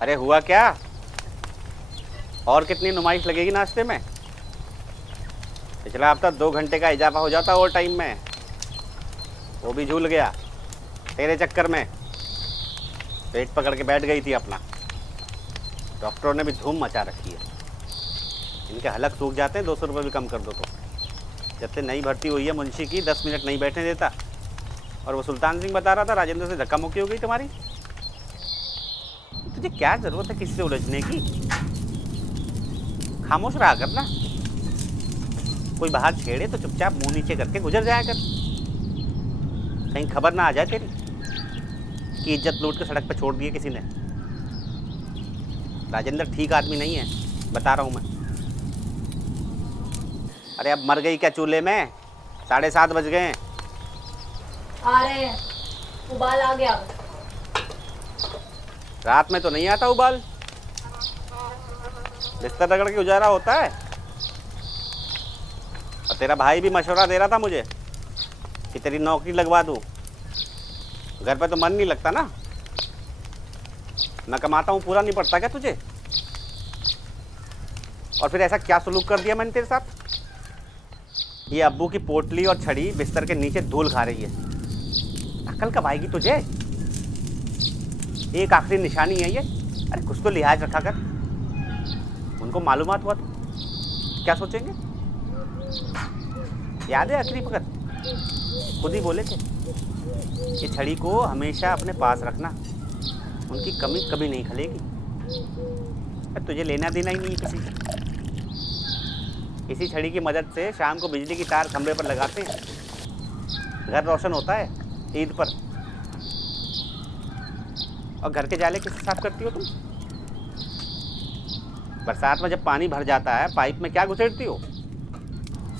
अरे हुआ क्या? और कितनी नुमाइश लगेगी नाश्ते में? पिछला हफ्ता 2 घंटे का इजाफा हो जाता ओवर टाइम में, वो भी झूल गया तेरे चक्कर में। पेट पकड़ के बैठ गई थी अपना। डॉक्टरों ने भी धूम मचा रखी है। इनके हलक सूख जाते हैं, 200 रुपये भी कम कर दो तो। जब से नई भर्ती हुई है मुंशी की, 10 मिनट नहीं बैठने देता। और वो सुल्तान सिंह बता रहा था राजेंद्र से धक्का मुक्की हो गई तुम्हारी। तुझे क्या जरूरत है किसी से उलझने की? खामोश रहा कर ना। कोई बाहर छेड़े तो चुपचाप मुंह नीचे करके गुजर जाया कर। कहीं खबर ना आ जाए तेरी कि इज्जत लूट के सड़क पर छोड़ दी है किसी ने। राजेंद्र ठीक आदमी नहीं है, बता रहा हूँ मैं। अरे अब मर गई क्या चूल्हे में? 7:30 बज गए हैं। आ रहे हैं, उबाल आ गया। रात में तो नहीं आता उबाल, बिस्तर रगड़ के गुजारा होता है। और तेरा भाई भी मशवरा दे रहा था मुझे कि तेरी नौकरी लगवा दूं। घर पे तो मन नहीं लगता ना। मैं कमाता हूँ, पूरा नहीं पड़ता क्या तुझे? और फिर ऐसा क्या सलूक कर दिया मैंने तेरे साथ? ये अब्बू की पोटली और छड़ी बिस्तर के नीचे धूल खा रही है। अकल कब आएगी तुझे? एक आखिरी निशानी है ये। अरे कुछ तो लिहाज रखा कर। उनको मालूमात हुआ तो क्या सोचेंगे? याद है आखिरी वक्त खुद ही बोले थे, ये छड़ी को हमेशा अपने पास रखना, उनकी कमी कभी नहीं खलेगी। तुझे लेना देना ही नहीं है किसी से। इसी छड़ी की मदद से शाम को बिजली की तार खंबे पर लगाते हैं, घर रोशन होता है ईद पर। और घर के जाले किससे साफ करती हो तुम? बरसात में जब पानी भर जाता है पाइप में क्या घुसेड़ती हो?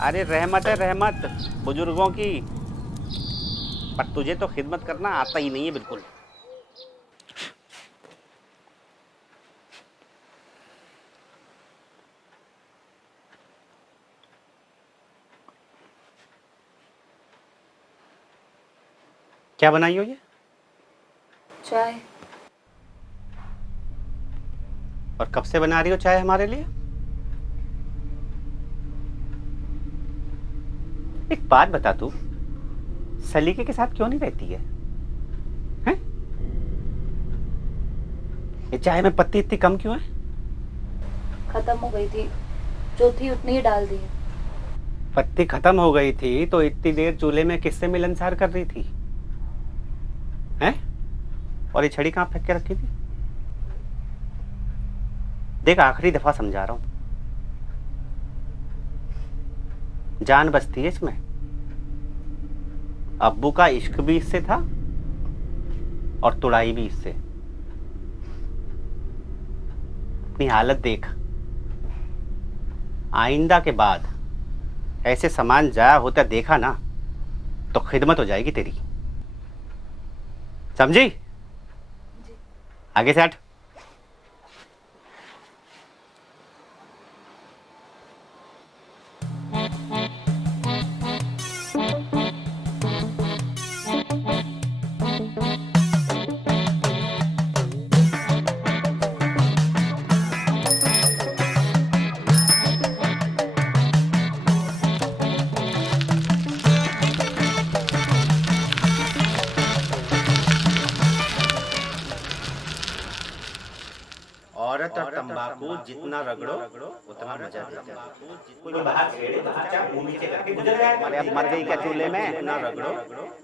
अरे रहमत है रहमत बुजुर्गों की। पर तुझे तो खिदमत करना आता ही नहीं है बिल्कुल। क्या बनाई हो ये? चाय। और कब से बना रही हो चाय हमारे लिए? एक बात बता तू, सलीके के साथ क्यों नहीं रहती है? हैं? ये चाय में पत्ती इतनी कम क्यों है? खत्म हो गई थी, जो थी उतनी ही डाल दी। पत्ती खत्म हो गई थी तो इतनी देर चूल्हे में किससे मिलनसार कर रही थी? हैं? और ये छड़ी कहाँ फेंक के रखी थी? देख आखिरी दफा समझा रहा हूं, जान बचती है इसमें। अब्बू का इश्क भी इससे था और तुड़ाई भी इससे। अपनी हालत देख। आइंदा के बाद ऐसे सामान जाया होता देखा ना तो खिदमत हो जाएगी तेरी, समझी? आगे से हट। औरत और तंबाकू जितना रगड़ो उतना मजा देता है। कोई बाहर छेड़े तो चुपचाप मुंह नीचे करके गुजर जाए। अरे अब मर गई क्या चूल्हे में? जितना रगड़ो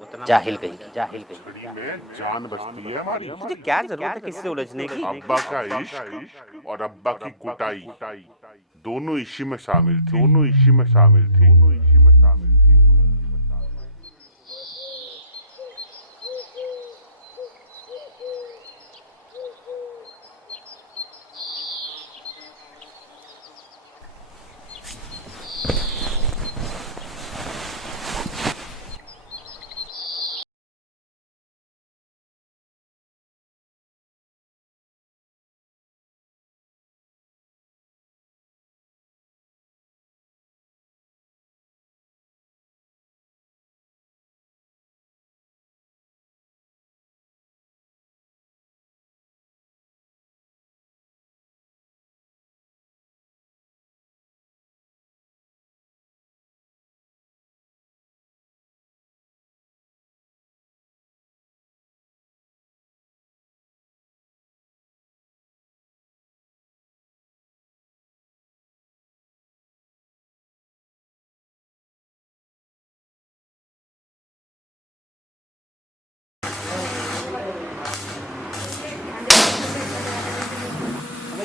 उतना जाहिल गई, जाहिल गई। छड़ी में जान बचती है हमारी। तुझे क्या जरूरत है किसी से उलझने की? अब्बा का इश्क और अब्बा की कुटाई दोनों इसी में शामिल थी। दोनों इसी में शामिल थी। दोनों इसी में शामिल थी।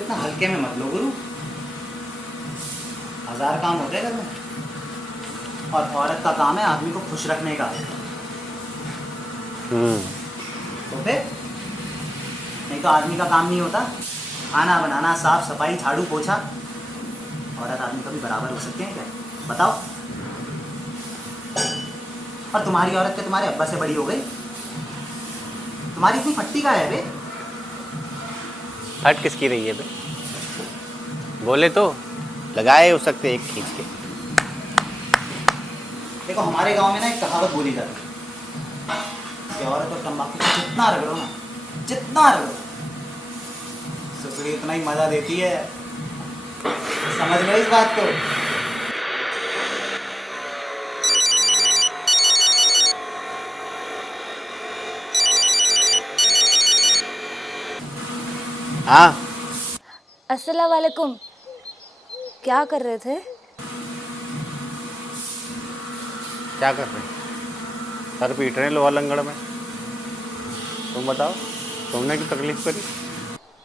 इतना हल्के में मत लो गुरु। 1000 काम होते हैं घर में, और औरत का काम है आदमी को खुश रखने का। तो फिर नहीं तो आदमी का काम नहीं होता? खाना बनाना, साफ सफाई, झाड़ू पोछा। औरत आदमी कभी बराबर हो सकते हैं क्या? बताओ। और तुम्हारी औरत क्या तुम्हारे अब्बा से बड़ी हो गई? तुम्हारी इतनी फट्टी का है बे? हट किसकी रही है बे? बोले तो लगाए हो सकते एक खींच के। देखो हमारे गांव में ना एक कहावत बोली जाती है कि औरत और तंबाकू को जितना रगड़ो ना, जितना रगड़ो, ससुरी उतना ही मजा देती है। समझ लो इस बात को। हाँ अस्सलाम वालेकुम। क्या कर रहे थे? क्या कर रहे हैं? सर पीट रहे हैं लोहा लंगड़ में। तुम बताओ, तुमने क्यों तकलीफ करी?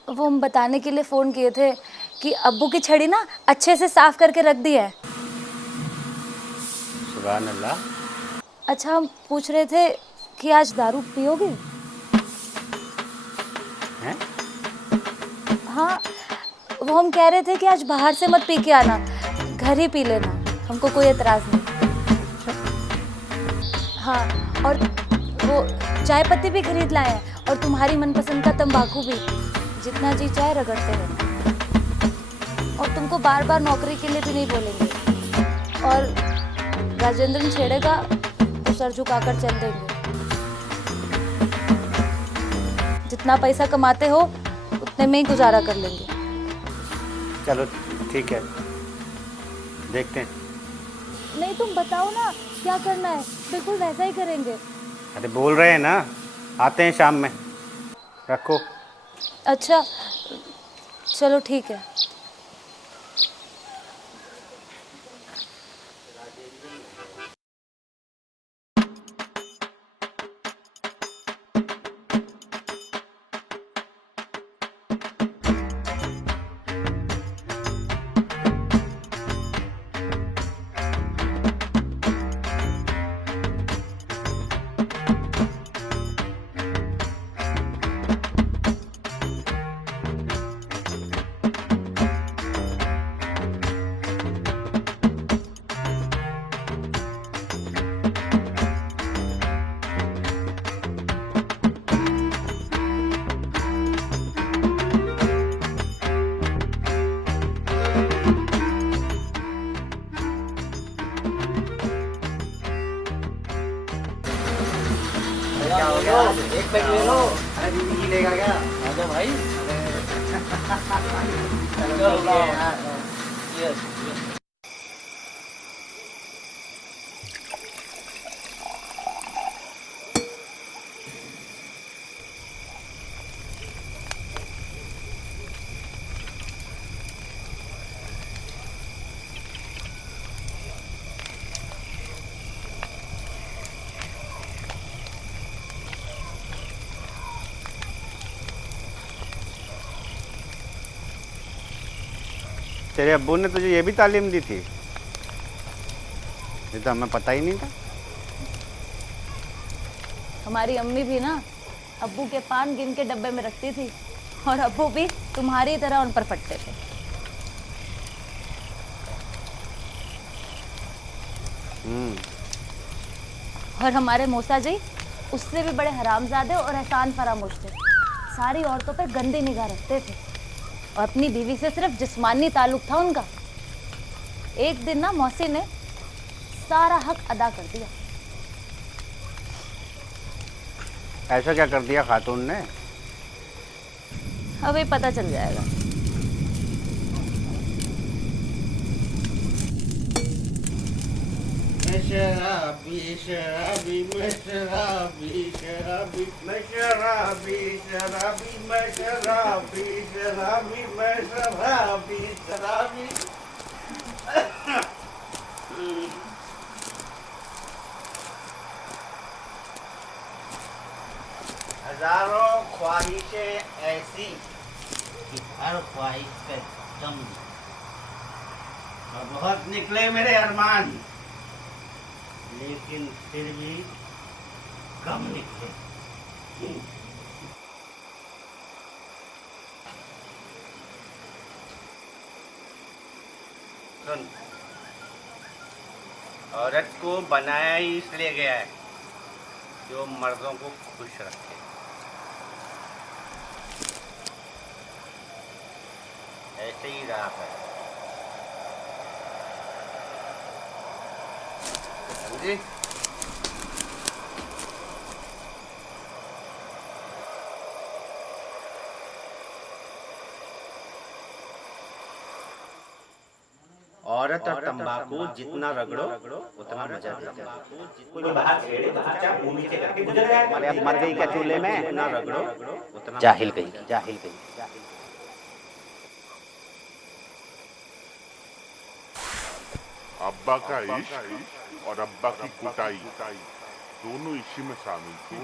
वो हम बताने के लिए फ़ोन किए थे कि अब्बू की छड़ी ना अच्छे से साफ करके रख दी है। सुभान अल्लाह। अच्छा, हम पूछ रहे थे कि आज दारू पियोगे? हैं? हाँ, वो हम कह रहे थे कि आज बाहर से मत पी के आना, घर ही पी लेना, हमको कोई एतराज़ नहीं। हाँ, और वो चाय पत्ती भी खरीद लाए हैं और तुम्हारी मनपसंद का तंबाकू भी, जितना जी चाहे रगड़ते रहना। और तुमको बार बार नौकरी के लिए भी नहीं बोलेंगे, और राजेंद्रन छेड़ेगा तो सर झुकाकर चल देंगे। जितना पैसा कमाते हो उतने में ही गुजारा कर लेंगे। चलो ठीक है, देखते हैं। नहीं, तुम बताओ ना क्या करना है, बिल्कुल वैसा ही करेंगे। अरे बोल रहे हैं ना, आते हैं शाम में। रखो। अच्छा चलो ठीक है। क्या हो गया? एक पैक ले लो। अरे दीदी की लेगा क्या? आजा भाई। चलो ठीक है यार। यस। तेरे अब्बू ने तुझे ये भी तालीम दी थी? ये तो हमें पता ही नहीं था। हमारी अम्मी भी ना अब्बू के पान गिन के डब्बे में रखती थी, और अब्बू भी तुम्हारी तरह उन पर फटते थे। और हमारे मौसा जी उससे भी बड़े हरामजादे और एहसान फरामोश थे। सारी औरतों पर गंदी निगाह रखते थे, और अपनी बीवी से सिर्फ जिस्मानी ताल्लुक था उनका। एक दिन ना मौसी ने सारा हक अदा कर दिया। ऐसा क्या कर दिया खातून ने? अभी पता चल जाएगा। मैं शराबी शराबी मैं शराबी शराबी मैं शराबी शराबी मैं शराबी शराबी मैं शराबी शराबी। हजारों ख्वाहिशें ऐसी कि हर ख्वाहिश का दम, और बहुत निकले मेरे अरमान, लेकिन फिर भी कम निकले। सुन, औरत को बनाया ही इसलिए गया है जो मर्दों को खुश रखे। ऐसे ही रहा है, समझी? औरत और तंबाकू जितना रगड़ो उतना मजा देता है। कोई बाहर छेड़े तो चुपचाप मुंह नीचे करके गुजर जाए। अरे अब मर गई क्या चूल्हे में? जितना रगड़ो उतना जाहिल गई, जाहिल गई। अब्बा का इश्क और अब्बा की कुटाई दोनों इसी में शामिल थी।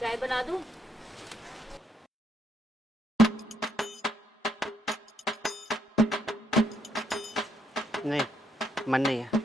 चाय बना दूं? नहीं, मन नहीं है।